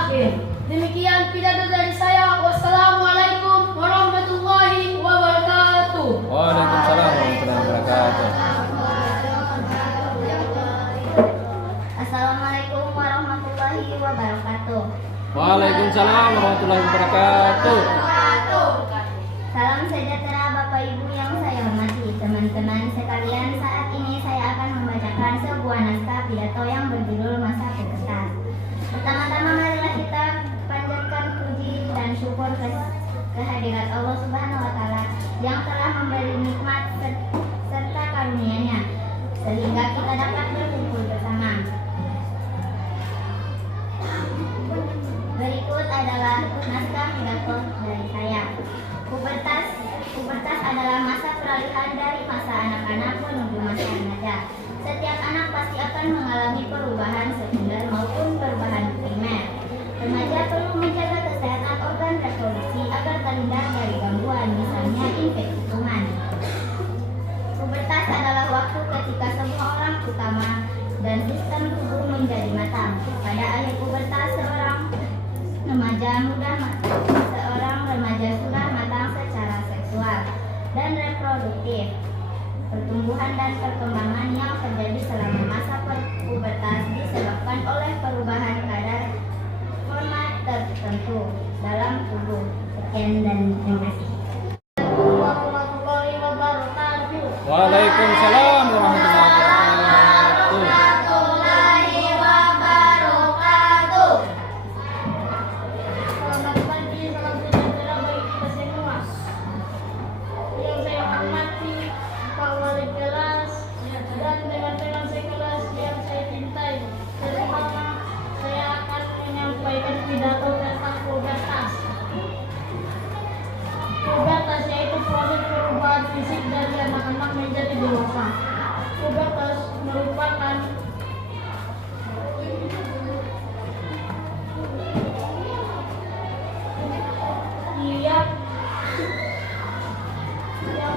akhir. Demikian pidato dari saya. Wassalamualaikum warahmatullahi wabarakatuh. Waalaikumsalam warahmatullahi wabarakatuh. Assalamualaikum warahmatullahi wabarakatuh. Waalaikumsalam warahmatullahi wabarakatuh. Salam sejahtera Bapak Ibu yang saya hormati, teman-teman sekalian. Saat ini saya akan membacakan sebuah naskah pidato yang berjudul Masa Pubertas. Pertama-tama marilah kita panjatkan puji dan syukur kehadirat Allah Subhanahu wa Ta'ala yang telah memberi nikmat serta karunia-Nya sehingga kita dapat berkumpul bersama. Berikut adalah naskah pidato dari saya. Pubertas adalah masa peralihan dari masa anak-anak menuju masa remaja. Setiap anak pasti akan mengalami perubahan sekunder maupun perubahan primer. Remaja perlu menjaga kesehatan organ reproduksi agar terhindar dari gangguan, misalnya infeksi kuman. Pubertas adalah waktu ketika semua orang utama dan sistem tubuh menjadi matang. Pada akhir pubertas, seorang remaja sudah matang secara seksual dan reproduktif. Pertumbuhan dan perkembangan yang terjadi selama masa pubertas disebabkan oleh perubahan kadar hormon tertentu dalam tubuh. Sekian dan terima kasih. Warahmatullahi wabarakatuh. Waalaikumsalam warahmatullahi wabarakatuh. Selamat pagi, salam sejahtera bagi kita semua. Yang saya hormati Pak Wali kelas dan teman-teman sekelas yang saya cintai. Pertama, saya akan menyampaikan pidato tentang pubertas. Pubertas yaitu proses perubahan fisik dari anak-anak menjadi dewasa. Pubertas merupakan yang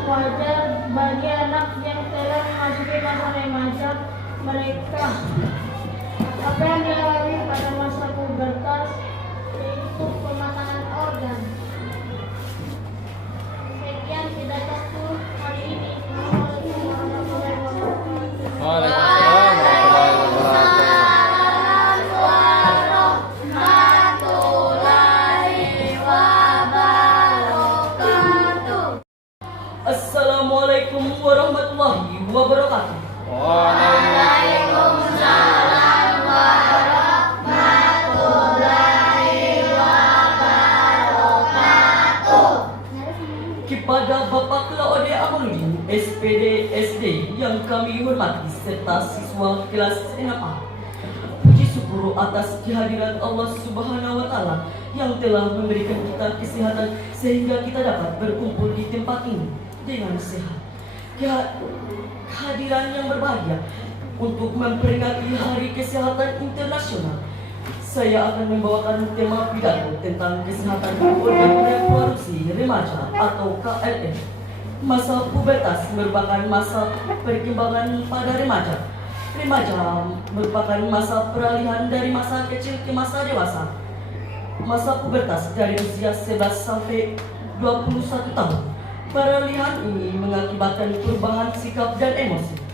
wajar bagi anak yang telah memasuki masa remaja mereka. Apa yang dialami pada masa pubertas yaitu pematangan organ. Sekian pidatoku hari ini. Assalamualaikum warahmatullahi wabarakatuh. Waalaikumsalam warahmatullahi wabarakatuh. Assalamualaikum warahmatullahi wabarakatuh. Waalaikumsalam warahmatullahi wabarakatuh. Kepada Bapak Claude Amaludin, SPD SD yang kami hormati serta siswa kelas 6A. Puji syukur atas kehadiran Allah Subhanahu wa Ta'ala yang telah memberikan kita kesehatan sehingga kita dapat berkumpul di tempat ini dengan sehat. Kehadiran yang berbahagia untuk memperingati Hari Kesehatan Internasional. Saya akan membawakan tema pidato tentang kesehatan organ reproduksi remaja atau KRR. Masa pubertas merupakan masa perkembangan pada remaja. Remaja merupakan masa peralihan dari masa kecil ke masa dewasa. Masa pubertas dari usia 11 sampai 21 tahun. Peralihan ini mengakibatkan perubahan sikap dan emosi.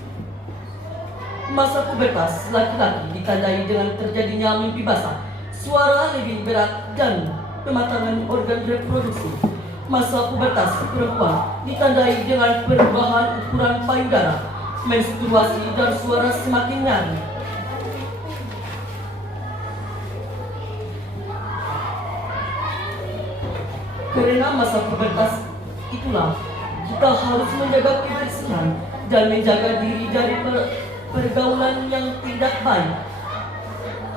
Masa pubertas laki-laki ditandai dengan terjadinya mimpi basah, suara lebih berat, dan pematangan organ reproduksi. Masa pubertas perempuan ditandai dengan perubahan ukuran payudara, menstruasi, dan suara semakin nyaring. Karena masa pubertas itulah kita harus menjaga kebersihan dan menjaga diri dari pergaulan yang tidak baik.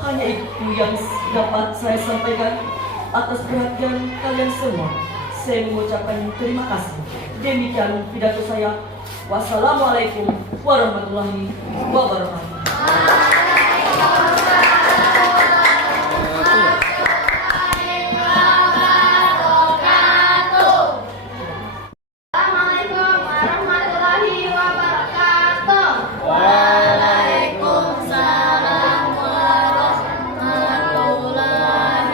Hanya itu yang dapat saya sampaikan. Atas perhatian kalian semua, saya mengucapkan terima kasih. Demikian pidato saya. Wassalamualaikum warahmatullahi wabarakatuh. Waalaikumsalam warahmatullahi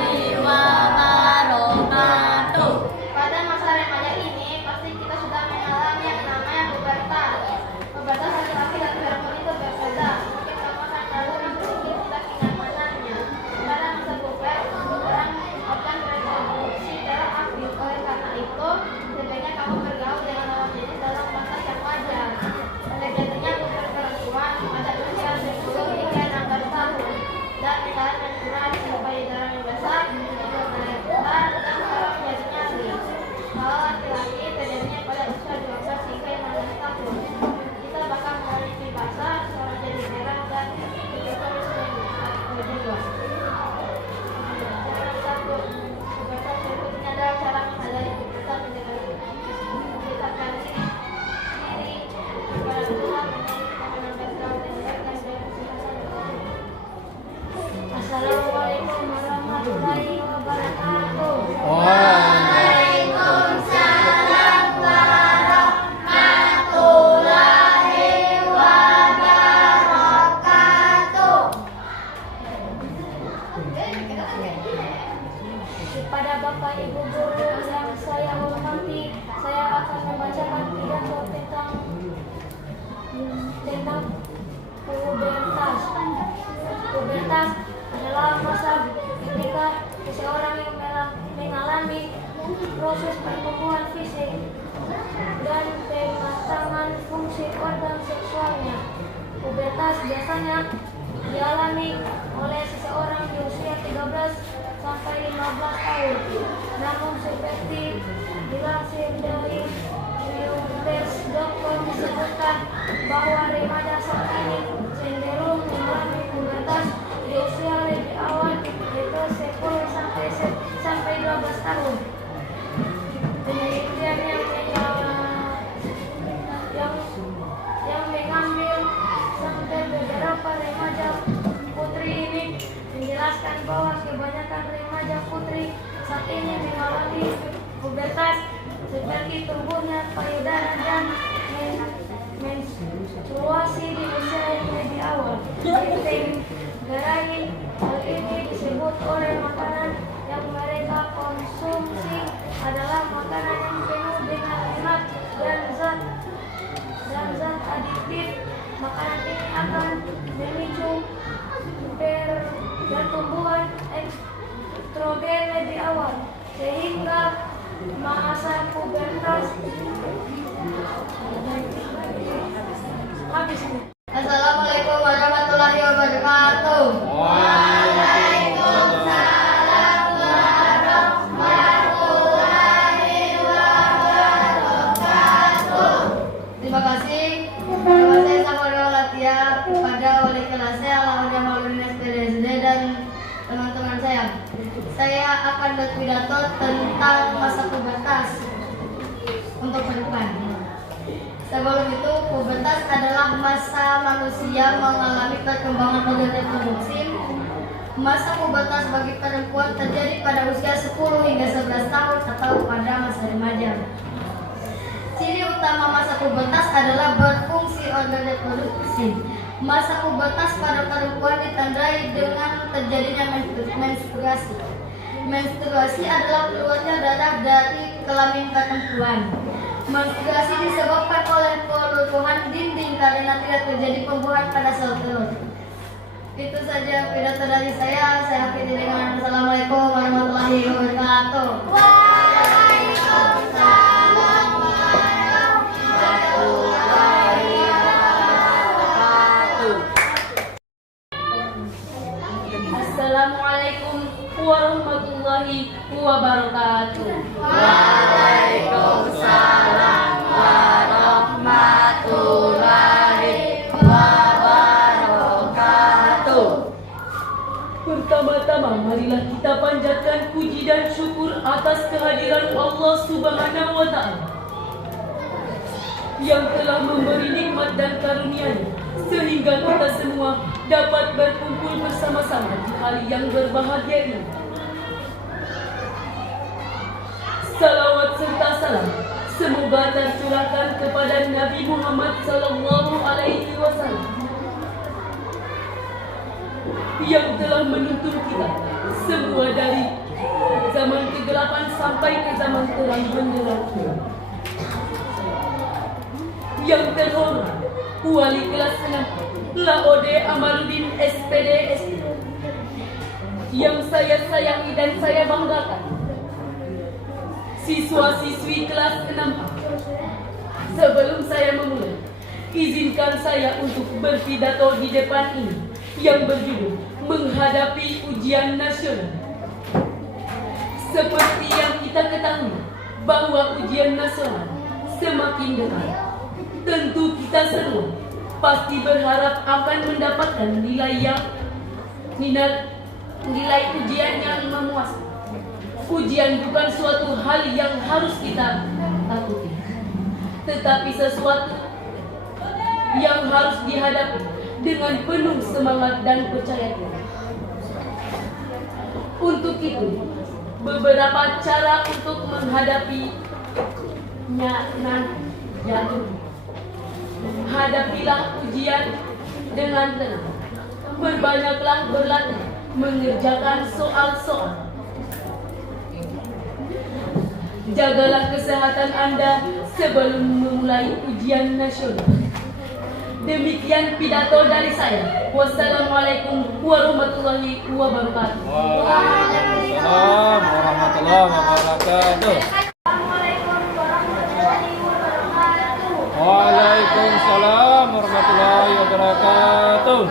proses pertumbuhan fisik dan pematangan fungsi organ seksualnya. Pubertas biasanya dialami oleh seseorang di usia 13 sampai 15 tahun. Namun seperti dilansir dari Reuters.com disebutkan bahwa remaja saat ini cenderung mengalami pubertas di usia lebih awal, yaitu 10 sampai 12 tahun. Penelitian yang mengambil sampel beberapa remaja putri ini menjelaskan bahwa kebanyakan remaja putri saat ini mengalami pubertas seperti tumbuhnya payudara dan menstruasi di usia yang lebih awal. Ditenggarai hal ini disebut oleh makanan yang mereka konsumsi adalah makanan yang penuh dengan lemak dan zat adiktif. Makanan ini akan memicu pertumbuhan estrogen lebih awal sehingga masa pubertas habis. Assalamualaikum warahmatullahi wabarakatuh. Waalaikumsalam warahmatullahi wabarakatuh. Terima kasih. Nama saya Samuel Latia kepada wali kelas saya Alhamdulillah Mauludin SPDSD dan teman-teman saya. Saya akan berpidato tentang masa pubertas untuk ke depan. Sebelum itu, pubertas adalah masa manusia mengalami perkembangan organ reproduksi. Masa pubertas bagi perempuan terjadi pada usia 10 hingga 11 tahun atau pada masa remaja. Ciri utama masa pubertas adalah berfungsi organ reproduksi. Masa pubertas pada perempuan ditandai dengan terjadinya menstruasi. Menstruasi adalah keluarnya darah dari kelamin perempuan. Menstruasi disebabkan oleh kelumpuhan dinding karena tidak terjadi pembuahan pada sel telur. Itu saja pidato dari saya. Saya akhiri dengan Assalamualaikum warahmatullahi wabarakatuh. Waalaikumsalam warahmatullahi wabarakatuh. Assalamualaikum warahmatullahi wabarakatuh. Waalaikumsalam warahmatullahi wabarakatuh. Pertama-tama marilah kita panjatkan puji dan syukur atas kehadiran Allah Subhanahu wa Ta'ala yang telah memberi nikmat dan karunia-Nya sehingga kita semua dapat berkumpul bersama-sama di hari yang berbahagia ini. Salawat serta salam semoga tercurahkan kepada Nabi Muhammad SAW yang telah menuntun kita semua dari zaman kegelapan sampai ke zaman terang benderang. Yang terhormat Wali kelas 6 Laode Amaluddin SPDSD yang saya sayangi dan saya banggakan, siswa-siswi kelas 6. Sebelum saya memulai, izinkan saya untuk berpidato di depan ini yang berjudul Menghadapi Ujian Nasional. Seperti yang kita ketahui bahwa ujian nasional semakin dekat, tentu kita semua pasti berharap akan mendapatkan nilai ujian yang memuaskan. Ujian bukan suatu hal yang harus kita takuti, tetapi sesuatu yang harus dihadapi dengan penuh semangat dan percaya diri. Untuk itu, beberapa cara untuk menghadapinya nanti. Hadapilah ujian dengan tenang. Berbanyaklah berlatih mengerjakan soal-soal. Jagalah kesehatan Anda sebelum memulai ujian nasional. Demikian pidato dari saya. Wassalamualaikum warahmatullahi wabarakatuh. Waalaikumsalam Waalaikumsalam warahmatullahi wabarakatuh. Assalamualaikum warahmatullahi wabarakatuh. Waalaikumsalam warahmatullahi wabarakatuh.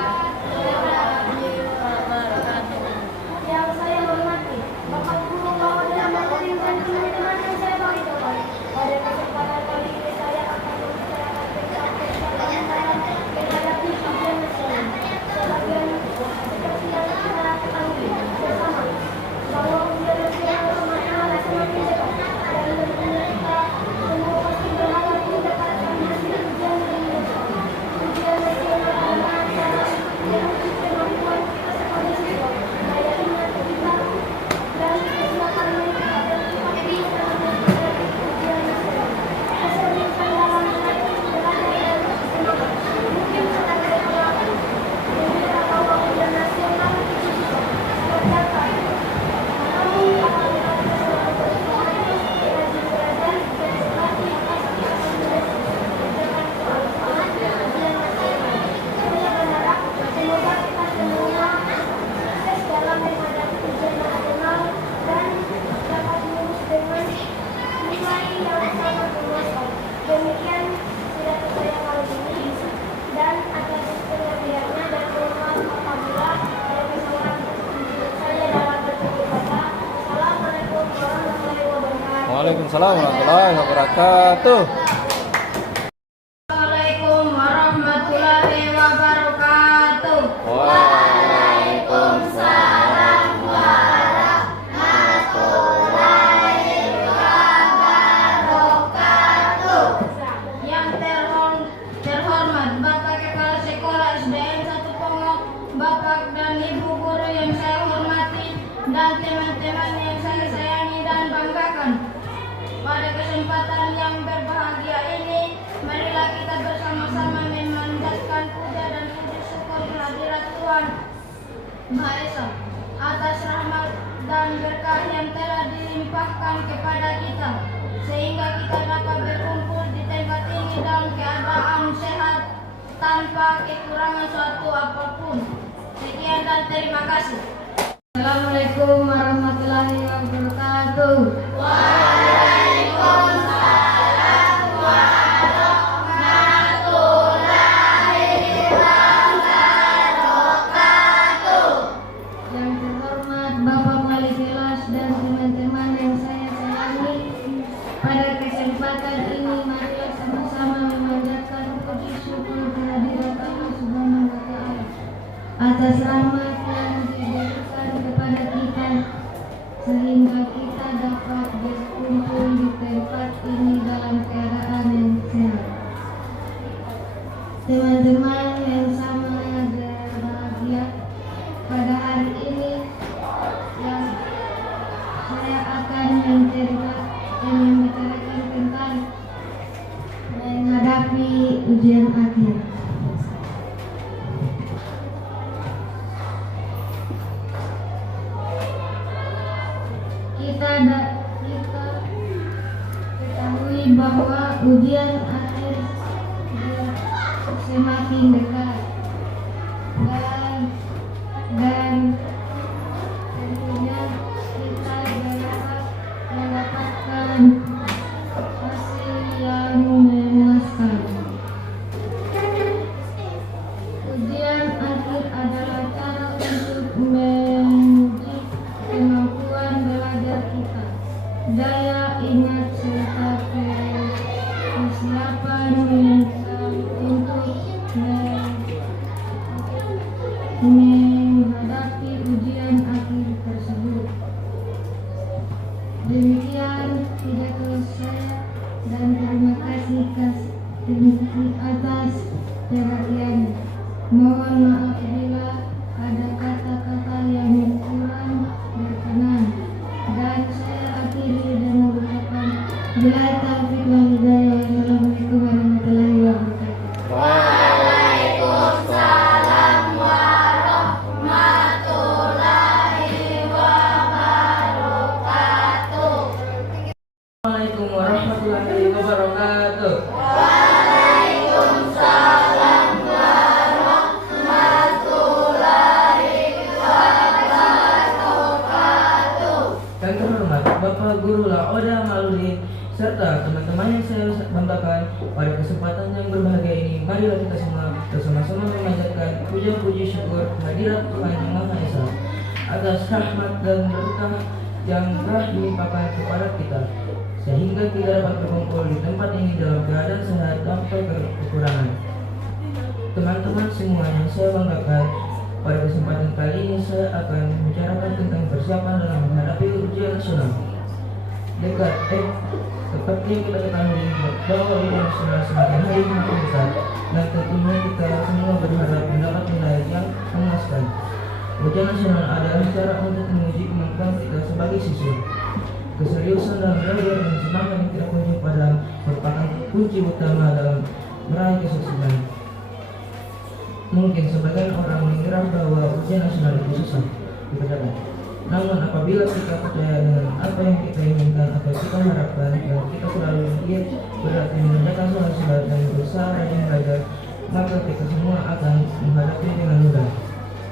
Yang saya hormati, Bapak Guru, Bapak dan Materi dan teman-teman yang saya banggakan. Pada kesempatan kali ini saya akan membicarakan tentang kesalahan menghadapi ujian nasional. Sebagian seperti yang kita ketahui bersama bahwa ujian nasional semakin semakin dekat dan tentunya kita semua pasti berharap mendapatkan hasil ujian yang baik. Ujian nasional adalah salah satu yang uji kemampuan kita sebagai siswa, daya ingat kita dan kesiapan mental dan kemampuan dalam menghadapi ujian nasional. Keseriusan dalam menghadapi belajar dan semangat mungkin sangat terkelakar. Mengira bahwa ujian nasional itu susah, terdapat. Namun apabila kita selalu bersemangat, rajin belajar dan berlatih, pasti akan berhasil mengerjakan soal-soal ujian nasional. Saya berharap semoga kita semua sukses dalam menghadapi ujian nasional dan dapat lulus dengan nilai yang sangat memuaskan. Demikian pidato saya kali ini, dan atas pengertiannya dan mohon maaf apabila ada kesalahan saya dalam bertutur kata. Assalamualaikum warahmatullahi wabarakatuh. Waalaikumsalam warahmatullahi wabarakatuh. Assalamualaikum warahmatullahi wabarakatuh. Waalaikumsalam Yang terhormat Bapak Kepala Sekolah SDN 1 Pongok, Bapak dan Ibu guru yang saya hormati, dan teman-teman yang saya sayangi dan banggakan. Pada kesempatan yang berbahagia ini, marilah kita bersama-sama memanjatkan puja dan puji syukur kehadirat Tuhan Maha Esa atas rahmat dan berkah yang telah dilimpahkan kepada kita, sehingga kita dapat berkumpul di tempat ini dalam keadaan sehat tanpa kekurangan suatu apapun. Sekian dan terima kasih. Assalamualaikum warahmatullahi wabarakatuh. Yang terhormat Bapak Wali Kelas dan teman-teman yang saya sayangi, pada kesempatan ini marilah sama-sama memanjatkan puji syukur kehadirat Allah Subhanahu wa Ta'ala atas rahmat yang diberikan kepada kita, sehingga kita dapat berkumpul di tempat ini dalam keadaan yang sehat. Teman-teman yang sama berbahagia, pada hari ini yang saya akan membicarakan tentang menghadapi ujian akhir. Kita ketahui bahwa ujian akhir semakin dekat dan tentunya kita berharap mendapatkan hasil yang memuaskan. Ujian akhir adalah cara untuk menguji kemampuan belajar kita, daya ingat serta kesiapan mental untuk menghadapi ujian akhir tersebut. Demikian pidato saya dan terima kasih atas perhatiannya. Mohon maaf bila ada kata-kata yang kurang berkenan, dan saya akhiri dengan ucapan bila taufiq wal hidayah. Wassalamualaikum warahmatullahi wabarakatuh. Waalaikumsalam Assalamualaikum warahmatullahi wabarakatuh. Surya Maludi, serta teman-teman yang saya banggakan. Pada kesempatan yang berbahagia ini, marilah kita semua bersama-sama memanjatkan puja-puji syukur kehadirat Tuhan Yang Maha Esa atas rahmat dan berkah yang telah dilimpahkan kepada kita, sehingga kita dapat berkumpul di tempat ini dalam keadaan sehat tanpa kekurangan. Teman-teman semua yang saya banggakan, pada kesempatan kali ini saya akan membicarakan tentang persiapan dalam menghadapi ujian nasional. Seperti yang kita ketahui bahwa ujian nasional semakin hari semakin besar, dan tentunya kita semua berharap mendapat nilai yang memuaskan. Ujian nasional adalah cara untuk menguji kemampuan kita sebagai siswa. Keseriusan dalam belajar dan semangat yang tidak kunjung padam merupakan kunci utama dalam meraih kesuksesan. Mungkin sebagian orang mengira bahwa ujian nasional itu susah dikerjakan. Namun apabila kita percaya dengan apa yang kita inginkan atau kita harapkan, dan kita selalu giat berarti mengerjakan soal-soal dan berusaha rajin belajar, maka kita semua akan menghadapi dengan mudah.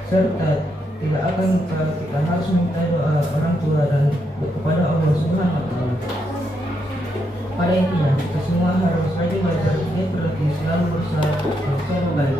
Serta tidak akan lupa kita harus meminta doa orang tua dan kepada Allah Subhanahu wa Ta'ala. Pada intinya, kita semua harus rajin belajar, giat berlatih, selalu berusaha secara baik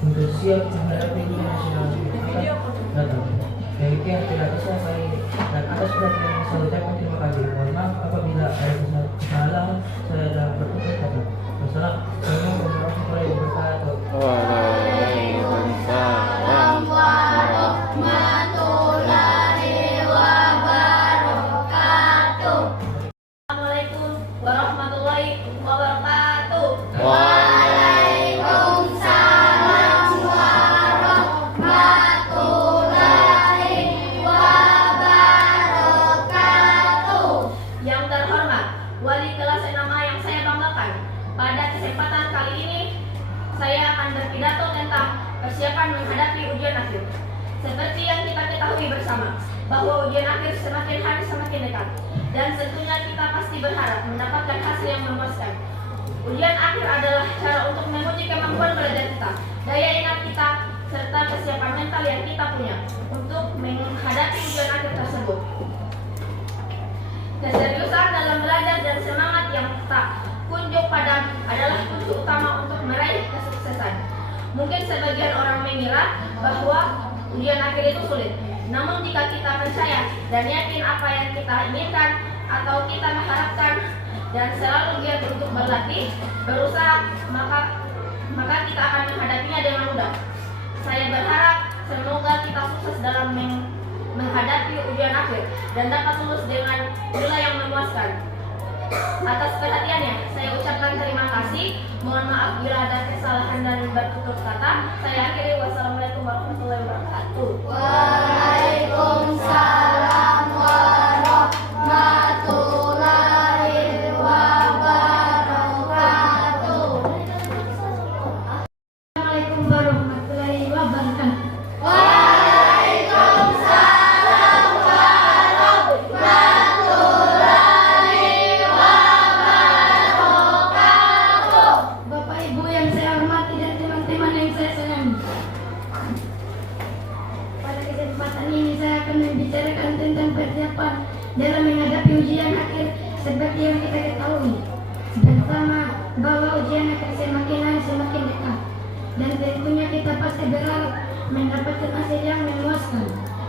untuk siap menghadapi ujian nasional yang akan datang. Demikian tidak bisa saya dan atas perhatian yang saya ucapkan terima kasih. Mohon maaf apabila ada kesalahan saya dalam bertutur kata. Wassalamualaikum warahmatullahi wabarakatuh. Waalaikumsalam warahmatullahi wabarakatuh. Assalamualaikum warahmatullahi wabarakatuh. Waalaikumsalam warahmatullahi wabarakatuh. Yang terhormat wali kelas SMA yang saya banggakan, pada kesempatan kali ini saya akan berpidato tentang persiapan menghadapi ujian akhir. Seperti yang kita ketahui bersama, bahwa ujian akhir semakin hari semakin dekat, dan tentunya kita pasti berharap mendapatkan hasil yang memuaskan. Ujian akhir adalah cara untuk menguji kemampuan belajar kita, daya ingat kita, serta kesiapan mental yang kita punya untuk menghadapi ujian akhir tersebut. Keseriusan dalam belajar dan semangat yang tak kunjung padam adalah kunci utama untuk meraih kesuksesan. Mungkin sebagian orang mengira bahwa ujian akhir itu sulit. Namun jika kita percaya dan yakin apa yang kita inginkan atau kita mengharapkan dan selalu giat untuk berlatih, berusaha, maka kita akan menghadapinya dengan mudah. Saya berharap semoga kita sukses dalam menghadapi ujian akhir dan dapat lulus dengan nilai yang memuaskan. Atas perhatiannya, saya ucapkan terima kasih. Mohon maaf bila ada kesalahan dan bertutur kata. Saya akhiri. Wassalamualaikum warahmatullahi wabarakatuh. Waalaikumsalam warahmatullahi wabarakatuh. Assalamualaikum warahmatullahi wabarakatuh. Membicarakan tentang persiapan dalam menghadapi ujian akhir. Seperti yang kita ketahui bersama bahwa ujian akhir semakin hari semakin dekat, dan tentunya kita pasti berharap mendapatkan hasil yang memuaskan.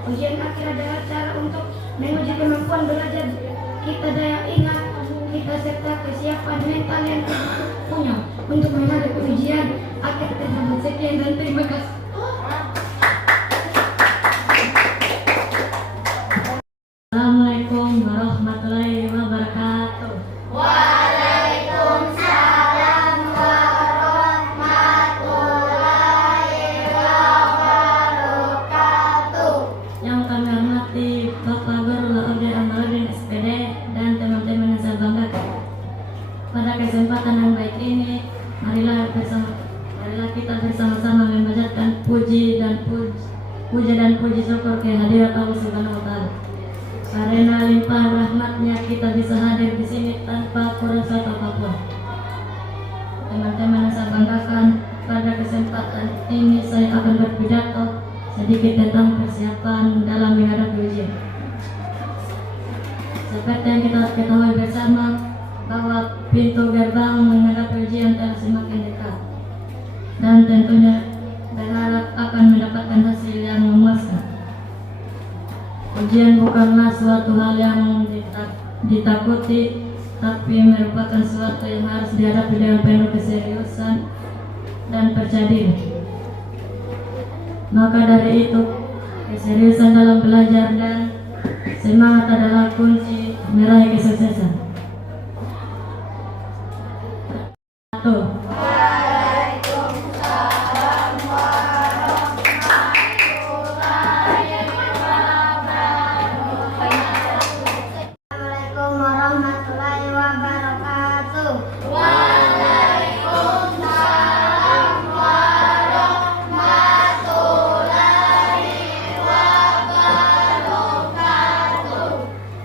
Ujian akhir adalah cara untuk menguji kemampuan belajar kita, daya ingat kita, serta kesiapan mental yang kita punya untuk menghadapi ujian akhir tersebut. Sekian dan terima kasih. Assalamualaikum warahmatullahi wabarakatuh. Waalaikumsalam warahmatullahi wabarakatuh. Yang kami hormati Bapak Guru Laode Amaluddin SPD dan teman-teman yang saya banggakan. Pada kesempatan yang baik ini, marilah kita bersama-sama memanjatkan puji dan puji syukur kehadirat Allah Subhanahu wa Ta'ala. Karena limpahan rahmatnya kita bisa hadir di sini tanpa kurang suatu apapun. Teman-teman yang saya banggakan, pada kesempatan ini saya akan berpidato sedikit tentang persiapan dalam menghadapi ujian. Seperti yang kita pintu gerbang menghadapi ujian telah semakin dekat, dan tentunya berharap akan mendapatkan hasil yang memuaskan. Ujian bukanlah suatu hal yang ditakuti, tapi merupakan sesuatu yang harus dihadapi dengan penuh keseriusan dan percaya diri. Maka dari itu, keseriusan dalam belajar dan semangat adalah kunci meraih kesuksesan. Tuh. Assalamualaikum warahmatullahi wabarakatuh.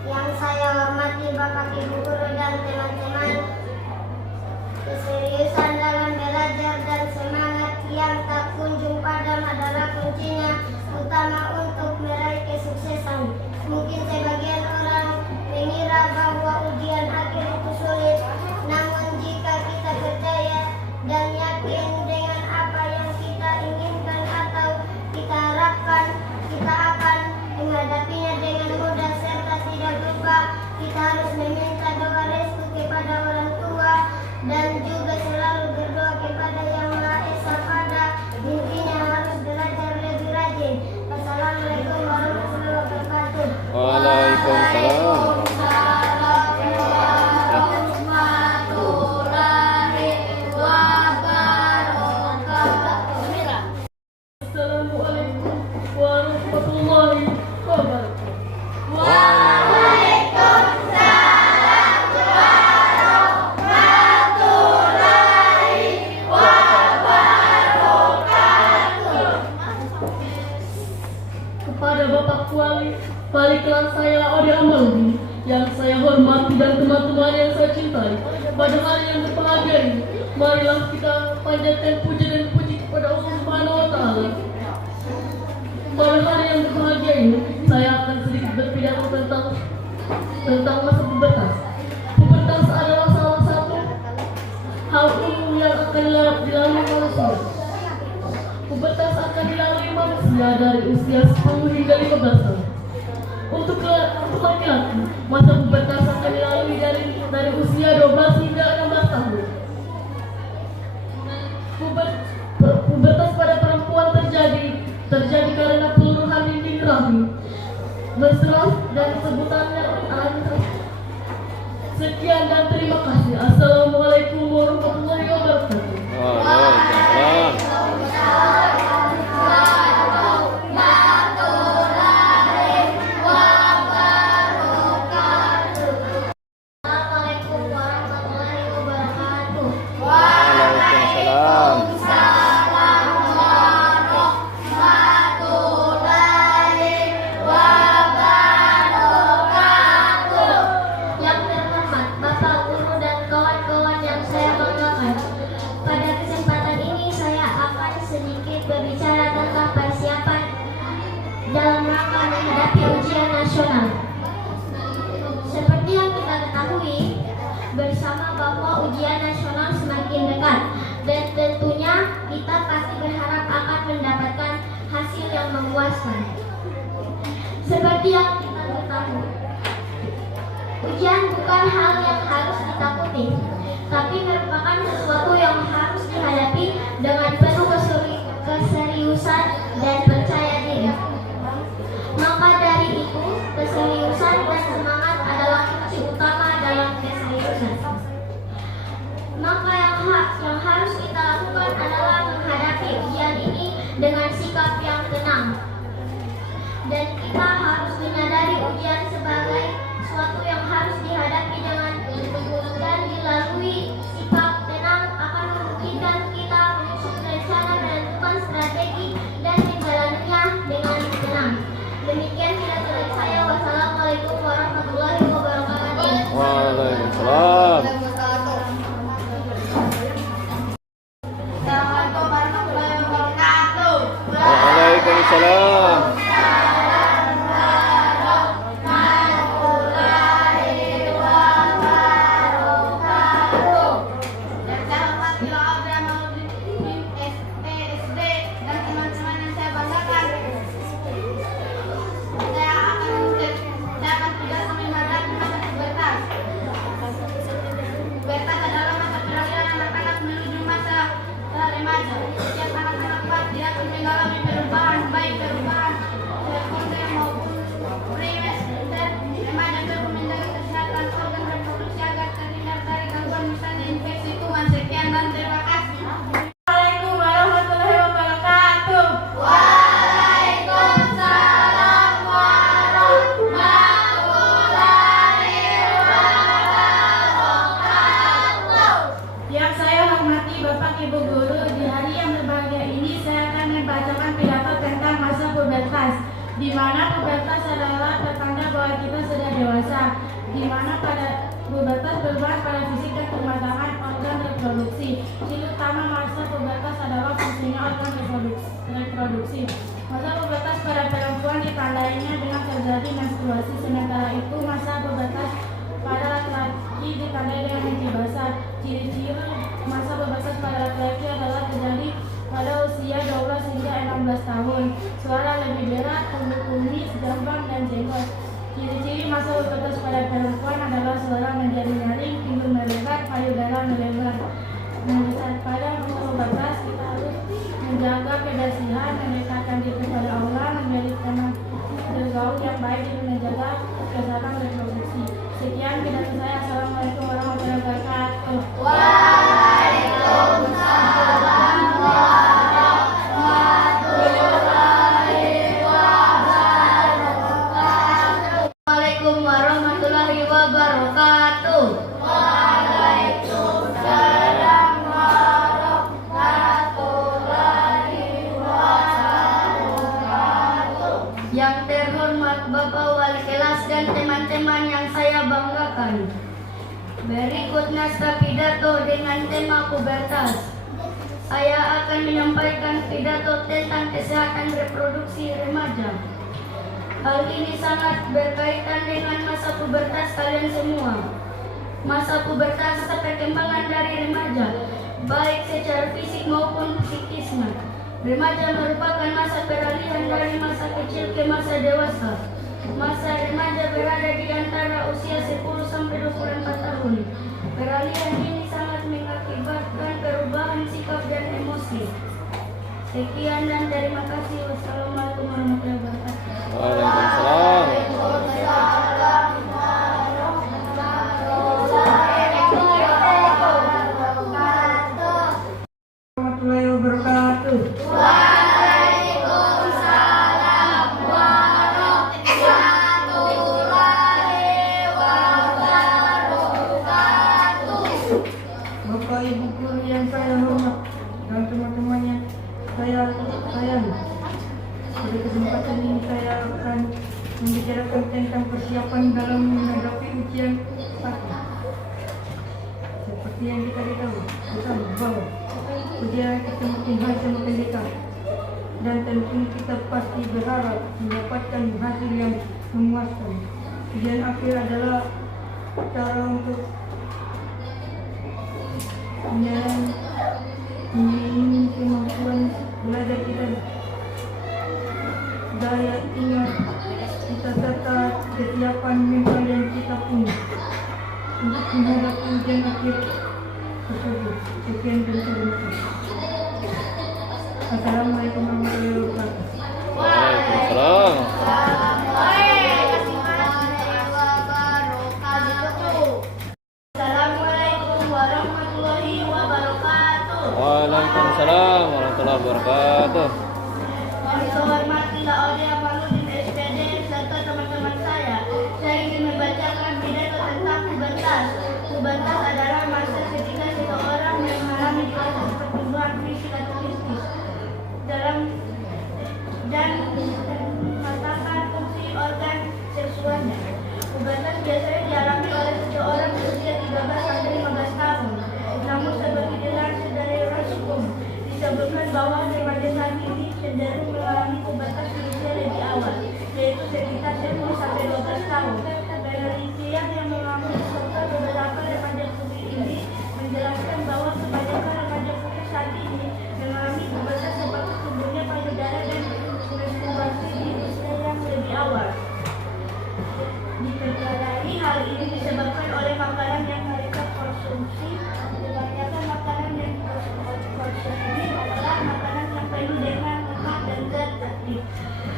Yang saya hormati Bapak Ibu guru dan teman-teman, keseriusan dalam belajar dan semangat yang tak kunjung padam adalah kuncinya utama untuk meraih kesuksesan. Mungkin sebagian orang mengira bahwa ujian akhir itu sulit, namun jika kita percaya dan yakin dengan apa yang kita inginkan atau kita harapkan, kita akan menghadapinya dengan mudah serta tidak lupa kita harus meminta doa restu kepada orang tua dan juga selalu berdoa kepada Yang Maha Esa. Pada intinya harus belajar lebih rajin. Wassalamualaikum warahmatullahi wabarakatuh. Waalaikumsalam. Assalamualaikum warahmatullahi wabarakatuh. Kepada Bapak Wali kelas saya Odi Amaldi, yang saya hormati dan teman-teman yang saya cintai, pada hari yang berbahagia ini, marilah kita panjatkan puji dan puji kepada Allah Subhanahu wa Ta'ala. Pada hari yang berbahagia ini, saya akan sedikit berpidato tentang masa pubertas. Pubertas adalah salah satu hal umum yang akan dilalui manusia. Pubertas akan dilalui manusia dari usia 10 hingga 15 tahun. Untuk laki-laki, masa pubertas akan dilalui dari usia 12 hingga 16 tahun. Pubertas pada perempuan terjadi karena peluruhan dinding rahim, menstruasi dan sebutannya. Sekian dan terima kasih. Assalamualaikum warahmatullahi wabarakatuh. Waalaikumsalam. Assalamualaikum warahmatullahi wabarakatuh. Waalaikumsalam. Yang terhormat Bapak Guru dan kawan-kawan yang saya banggakan, pada kesempatan ini saya akan sedikit berbicara tentang persiapan dalam rangka menghadapi ujian nasional. Seperti yang kita ketahui bersama bahwa ujian nasional semakin dekat, dan tentunya kita pasti berharap akan mendapatkan hasil yang memuaskan. Seperti yang kita ketahui, ujian bukan hal yang harus ditakuti, tapi merupakan sesuatu yang harus dihadapi dengan penuh keseriusan dan percaya diri. Maka dari itu, keseriusan dan semangat adalah kunci utama dalam keseriusan. Maka yang harus kita lakukan adalah menghadapi ujian ini dengan sikap yang tenang. Dan kita harus menyadari ujian sebagai suatu yang harus dihadapi dengan dan dilalui. Sikap tenang akan memungkinkan kita menyusun rencana, menentukan strategi, dan menjalaninya dengan tenang. Demikian pidato dari saya. Wassalamualaikum warahmatullahi wabarakatuh. Waalaikumsalam. Waalaikumsalam. di mana pubertas adalah pertanda bahwa kita sudah dewasa, di mana pada pubertas berperan pada fisik dan kematangan organ reproduksi. Ciri utama masa pubertas adalah fungsinya organ reproduksi. Masa pubertas pada perempuan ditandainya dengan terjadi menstruasi, sementara itu masa pubertas pada laki-laki ditandai dengan mimpi basah. Ciri-ciri masa pubertas pada laki-laki adalah terjadi pada usia 12 hingga 16 tahun. Suara lebih berat, kumis, jambang, dan jenggot. Ciri-ciri masa pubertas pada perempuan adalah suara menjadi nyaring, pinggul melebar, payudara melebar. Membesar pada masa pubertas kita harus menjaga kebersihan, mendekatkan diri kepada Allah, memiliki teman bergaul yang baik, dan menjaga kesehatan reproduksi. Sekian pidato saya. Assalamualaikum warahmatullahi wabarakatuh. Assalamualaikum warahmatullahi wabarakatuh. Yang terhormat Bapak Wali Kelas dan teman-teman yang saya banggakan, berikut naskah pidato dengan tema pubertas. Saya akan menyampaikan pidato tentang kesehatan reproduksi remaja. Hal ini sangat berkaitan dengan masa pubertas kalian semua. Masa pubertas perkembangan dari remaja, baik secara fisik maupun psikisnya. Remaja merupakan masa peralihan dari masa kecil ke masa dewasa. Masa remaja berada di antara usia 10 sampai 24 tahun. Peralihan ini sangat mengakibatkan perubahan sikap dan emosi. Sekian dan terima kasih. Wassalamualaikum warahmatullahi wabarakatuh. Waalaikumsalam. Warahmatullahi wabarakatuh. Bapak Ibu guru yang saya hormat dan teman-teman yang saya sayang, pada kesempatan ini saya akan membicarakan tentang persiapan dalam menghadapi ujian satu. Seperti yang kita tahu bersama bahwa ujian kita makin hari semakin dekat, dan tentu kita pasti berharap mendapatkan hasil yang memuaskan. Ujian akhir adalah cara untuk menyayangi kemampuan belajar kita, daya ingat kita, serta kesiapan mental yang kita punya untuk menghadapi ujian akhir tersebut. Sekian dan terima kasih. Assalamualaikum warahmatullahi wabarakatuh. Waalaikumsalam. Assalamualaikum warahmatullahi wabarakatuh. Waalaikumsalam warahmatullahi wabarakatuh. Yang dihormati oleh Amaluddin SPD serta teman-teman saya ingin membacakan pidato tentang pubertas. Pubertas adalah masa ketika seseorang mengalami proses pertumbuhan fisik atau psikis dan mengatakan fungsi organ seksualnya. Pubertas biasanya dialami oleh seseorang berusia 13 sampai 15 tahun. Namun seperti dilansir dari Raskum, disebutkan bahwa remaja saat ini cenderung mengalami pubertas di usia lebih awal, yaitu sekitar 10 sampai 12 tahun. Penelitian yang mengambil serta beberapa remaja putih ini menjelaskan bahwa kebanyakan remaja putih saat ini mengalami pubertas sebab tumbuhnya payudara dan menstruasi di usia yang lebih awal. Dipercayai hal ini disebabkan oleh makanan yang mereka konsumsi. Kebanyakan makanan yang dikonsumsi ini adalah makanan yang penuh dengan lemak dan zat aktif.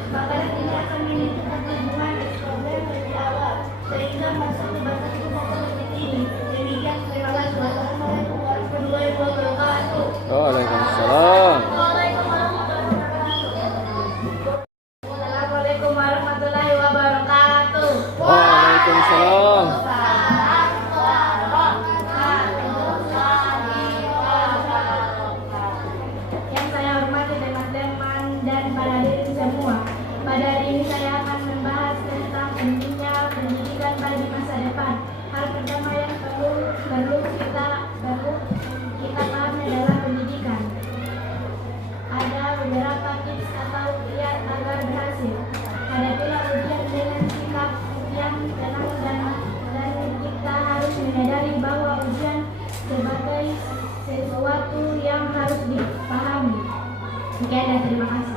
Makanan ini akan memicu pertumbuhan estrogen lebih awal, sehingga masa pubertas itu dapat lebih tinggi. Demikian, terima kasih. Wassalamualaikum warahmatullahi wabarakatuh. Waalaikumsalam. Assalamualaikum warahmatullahi wabarakatuh. Waalaikumsalam. Yang saya hormati teman-teman dan para hadirin semua, Pada hari ini saya akan membahas tentang pentingnya pendidikan bagi masa depan. Hal pertama yang perlu kita pahami adalah pendidikan. Ada beberapa tips atau kiat agar berhasil. Hadapilah ujian dengan sikap yang tenang dan kita harus menyadari bahwa ujian sebagai sesuatu yang harus dipahami. Sekian dan terima kasih.